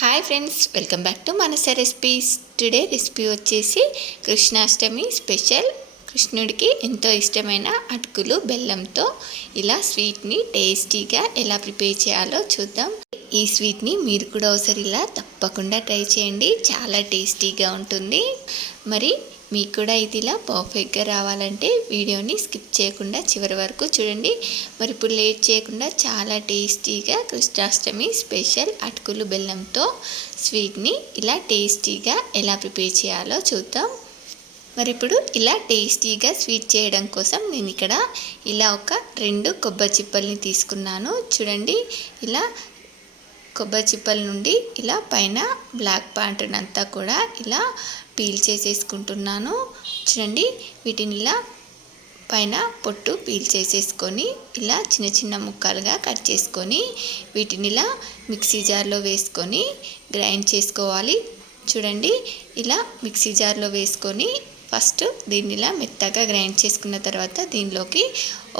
Hi friends, welcome back to మనస recipes. Today recipe వచ్చేసి Krishnashtami special. కృష్ణుడికి ఎంతో ఇష్టమైన అటుకులు బెల్లంతో ఇలా స్వీట్ని టేస్టీగా ఎలా ప్రిపేర్ చేయాలో చూద్దాం. ఈ స్వీట్ని మీరు కూడా ఒకసారి ఇలా తప్పకుండా ట్రై చేయండి, చాలా టేస్టీగా ఉంటుంది. మరి మీకు కూడా ఇది ఇలా పర్ఫెక్ట్గా రావాలంటే వీడియోని స్కిప్ చేయకుండా చివరి వరకు చూడండి. మరి ఇప్పుడు లేట్ చేయకుండా చాలా టేస్టీగా కృష్ణాష్టమి స్పెషల్ అటుకులు బెల్లంతో స్వీట్ని ఇలా టేస్టీగా ఎలా ప్రిపేర్ చేయాలో చూద్దాం. మరి ఇప్పుడు ఇలా టేస్టీగా స్వీట్ చేయడం కోసం నేను ఇక్కడ ఇలా ఒక 2 కొబ్బరి చిప్పల్ని తీసుకున్నాను. చూడండి, ఇలా కొబ్బరి చిప్పల నుండి ఇలా పైన బ్లాక్ పార్ట్నంతా కూడా ఇలా పీల్ చేసేసుకుంటున్నాను. చూడండి, వీటిని ఇలా పైన పొట్టు పీల్ చేసేసుకొని ఇలా చిన్న చిన్న ముక్కలుగా కట్ చేసుకొని వీటిని ఇలా మిక్సీ జార్లో వేసుకొని గ్రైండ్ చేసుకోవాలి. చూడండి, ఇలా మిక్సీ జార్లో వేసుకొని ఫస్ట్ దీన్ని ఇలా మెత్తగా గ్రైండ్ చేసుకున్న తర్వాత దీనిలోకి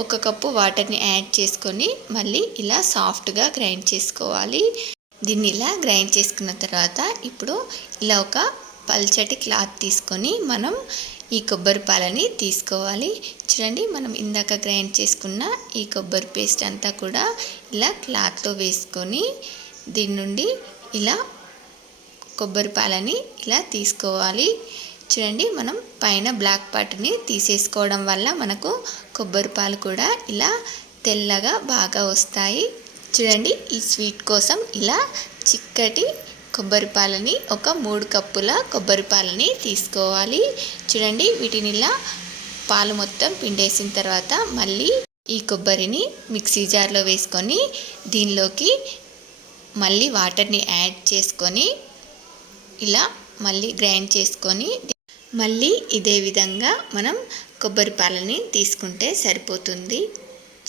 1 కప్పు వాటర్ని యాడ్ చేసుకొని మళ్ళీ ఇలా సాఫ్ట్గా గ్రైండ్ చేసుకోవాలి. దీన్ని ఇలా గ్రైండ్ చేసుకున్న తర్వాత ఇప్పుడు ఇలా ఒక పల్చటి క్లాత్ తీసుకొని మనం ఈ కొబ్బరి పాలని తీసుకోవాలి. చూడండి, మనం ఇందాక గ్రైండ్ చేసుకున్న ఈ కొబ్బరి పేస్ట్ అంతా కూడా ఇలా క్లాత్లో వేసుకొని దీని నుండి ఇలా కొబ్బరి పాలని ఇలా తీసుకోవాలి. చూడండి, మనం పైన బ్లాక్ పార్ట్ని తీసేసుకోవడం వల్ల మనకు కొబ్బరి పాలు కూడా ఇలా తెల్లగా బాగా వస్తాయి. చూడండి, ఈ స్వీట్ కోసం ఇలా చిక్కటి కొబ్బరి పాలని ఒక 3 కప్పుల కొబ్బరి పాలని తీసుకోవాలి. చూడండి, వీటిని ఇలా పాలు మొత్తం పిండేసిన తర్వాత మళ్ళీ ఈ కొబ్బరిని మిక్సీ జార్లో వేసుకొని దీనిలోకి మళ్ళీ వాటర్ని యాడ్ చేసుకొని ఇలా మళ్ళీ గ్రైండ్ చేసుకొని మళ్ళీ ఇదే విధంగా మనం కొబ్బరి పాలని తీసుకుంటే సరిపోతుంది.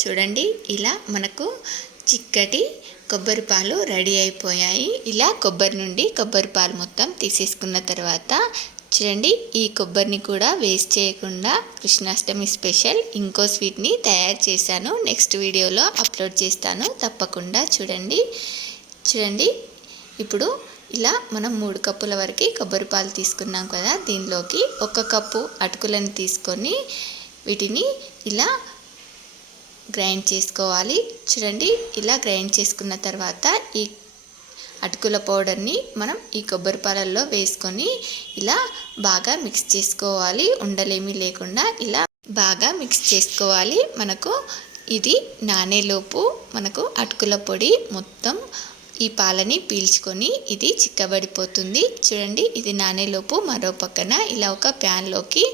చూడండి, ఇలా మనకు చిక్కటి కొబ్బరి పాలు రెడీ అయిపోయాయి. ఇలా కొబ్బరి నుండి కొబ్బరి పాలు మొత్తం తీసేసుకున్న తర్వాత చూడండి, ఈ కొబ్బరిని కూడా వేస్ట్ చేయకుండా కృష్ణాష్టమి స్పెషల్ ఇంకో స్వీట్ని తయారు చేశాను. నెక్స్ట్ వీడియోలో అప్లోడ్ చేస్తాను, తప్పకుండా చూడండి. చూడండి, ఇప్పుడు ఇలా మనం 3 కప్పుల వరకు కొబ్బరి పాలు తీసుకున్నాం కదా, దీనిలోకి 1 కప్పు అటుకులను తీసుకొని వీటిని ఇలా గ్రైండ్ చేసుకోవాలి. చూడండి, ఇలా గ్రైండ్ చేసుకున్న తర్వాత ఈ అటుకుల పౌడర్ని మనం ఈ కొబ్బరి పాలల్లో వేసుకొని ఇలా బాగా మిక్స్ చేసుకోవాలి. ఉండలేమీ లేకుండా ఇలా బాగా మిక్స్ చేసుకోవాలి. మనకు ఇది నానేలోపు మనకు అటుకుల పొడి మొత్తం ఈ పాలని పీల్చుకొని ఇది చిక్కబడిపోతుంది. చూడండి, ఇది నానేలోపు మరో పక్కన ఇలా ఒక ప్యాన్లోకి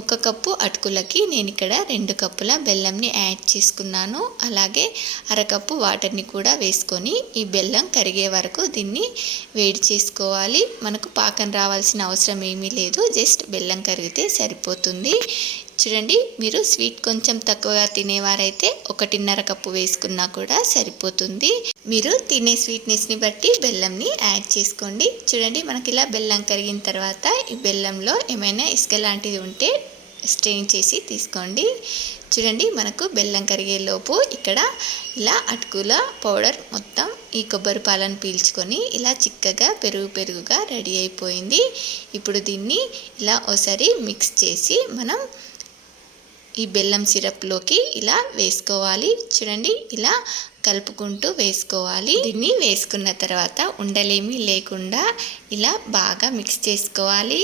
1 కప్పు అటుకులకి నేను ఇక్కడ 2 కప్పుల బెల్లంని యాడ్ చేసుకున్నాను. అలాగే 1/2 కప్పు వాటర్ని కూడా వేసుకొని ఈ బెల్లం కరిగే వరకు దీన్ని వేడి చేసుకోవాలి. మనకు పాకం రావాల్సిన అవసరం ఏమీ లేదు, జస్ట్ బెల్లం కరిగితే సరిపోతుంది. చూడండి, మీరు స్వీట్ కొంచెం తక్కువగా తినేవారైతే 1.5 కప్పు వేసుకున్నా కూడా సరిపోతుంది. మీరు తినే స్వీట్నెస్ని బట్టి బెల్లంని యాడ్ చేసుకోండి. చూడండి, మనకి ఇలా బెల్లం కరిగిన తర్వాత ఈ బెల్లంలో ఏమైనా ఇసుక లాంటిది ఉంటే స్ట్రెయిన్ చేసి తీసుకోండి. చూడండి, మనకు బెల్లం కరిగేలోపు ఇక్కడ ఇలా అటుకుల పౌడర్ మొత్తం ఈ కొబ్బరి పాలను పీల్చుకొని ఇలా చిక్కగా పెరుగుగా రెడీ అయిపోయింది. ఇప్పుడు దీన్ని ఇలా ఒకసారి మిక్స్ చేసి మనం ఈ బెల్లం సిరప్లోకి ఇలా వేసుకోవాలి. చూడండి, ఇలా కలుపుకుంటూ వేసుకోవాలి. దీన్ని వేసుకున్న తర్వాత ఉండలేమీ లేకుండా ఇలా బాగా మిక్స్ చేసుకోవాలి.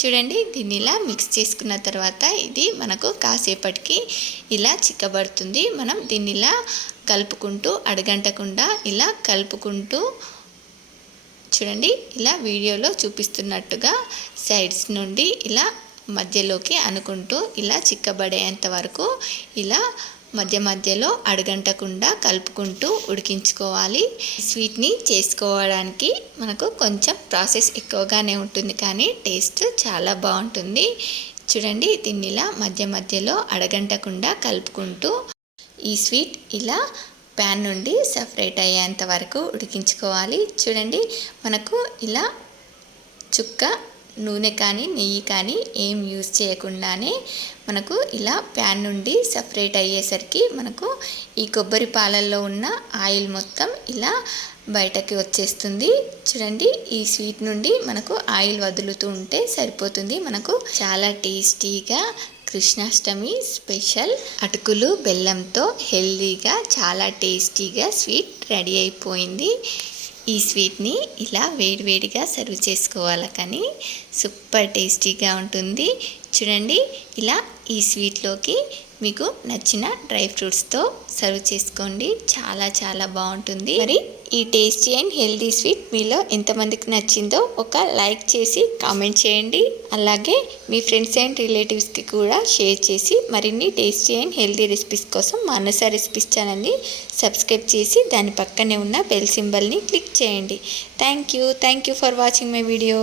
చూడండి, దీన్ని ఇలా మిక్స్ చేసుకున్న తర్వాత ఇది మనకు కాసేపటికి ఇలా చిక్కబడుతుంది. మనం దీన్ని ఇలా కలుపుకుంటూ అడగంటకుండా ఇలా కలుపుకుంటూ చూడండి, ఇలా వీడియోలో చూపిస్తున్నట్టుగా సైడ్స్ నుండి ఇలా మధ్యలోకి అనుకుంటూ ఇలా చిక్కబడేంత వరకు ఇలా మధ్యలో అడగంటకుండా కలుపుకుంటూ ఉడికించుకోవాలి. స్వీట్ని చేసుకోవడానికి మనకు కొంచెం ప్రాసెస్ ఎక్కువగానే ఉంటుంది, కానీ టేస్ట్ చాలా బాగుంటుంది. చూడండి, దీన్ని ఇలా మధ్యలో అడగంటకుండా కలుపుకుంటూ ఈ స్వీట్ ఇలా ప్యాన్ నుండి సపరేట్ అయ్యేంత వరకు ఉడికించుకోవాలి. చూడండి, మనకు ఇలా చుక్క నూనె కానీ నెయ్యి కానీ ఏం యూజ్ చేయకుండానే మనకు ఇలా ప్యాన్ నుండి సపరేట్ అయ్యేసరికి మనకు ఈ కొబ్బరి పాలల్లో ఉన్న ఆయిల్ మొత్తం ఇలా బయటకి వచ్చేస్తుంది. చూడండి, ఈ స్వీట్ నుండి మనకు ఆయిల్ వదులుతూ ఉంటే సరిపోతుంది. మనకు చాలా టేస్టీగా కృష్ణాష్టమి స్పెషల్ అటుకులు బెల్లంతో హెల్దీగా చాలా టేస్టీగా స్వీట్ రెడీ అయిపోయింది. ఈ స్వీట్ని ఇలా వేడివేడిగా సర్వ్ చేసుకోవాలి, కానీ సూపర్ టేస్టీగా ఉంటుంది. చూడండి, ఇలా ఈ స్వీట్లోకి మీకు నచ్చిన డ్రై ఫ్రూట్స్తో సర్వ్ చేసుకోండి. చాలా చాలా బాగుంటుంది. మరి ఈ టేస్టీ అండ్ హెల్దీ స్వీట్ మీలో ఎంతమందికి నచ్చిందో ఒక లైక్ చేసి కామెంట్ చేయండి. అలాగే మీ ఫ్రెండ్స్ అండ్ రిలేటివ్స్కి కూడా షేర్ చేసి మరిన్ని టేస్టీ అండ్ హెల్దీ రెసిపీస్ కోసం మానస రెసిపీస్ ఛానల్ని సబ్స్క్రైబ్ చేసి దాని పక్కనే ఉన్న బెల్ సింబల్ని క్లిక్ చేయండి. Thank you for watching my video.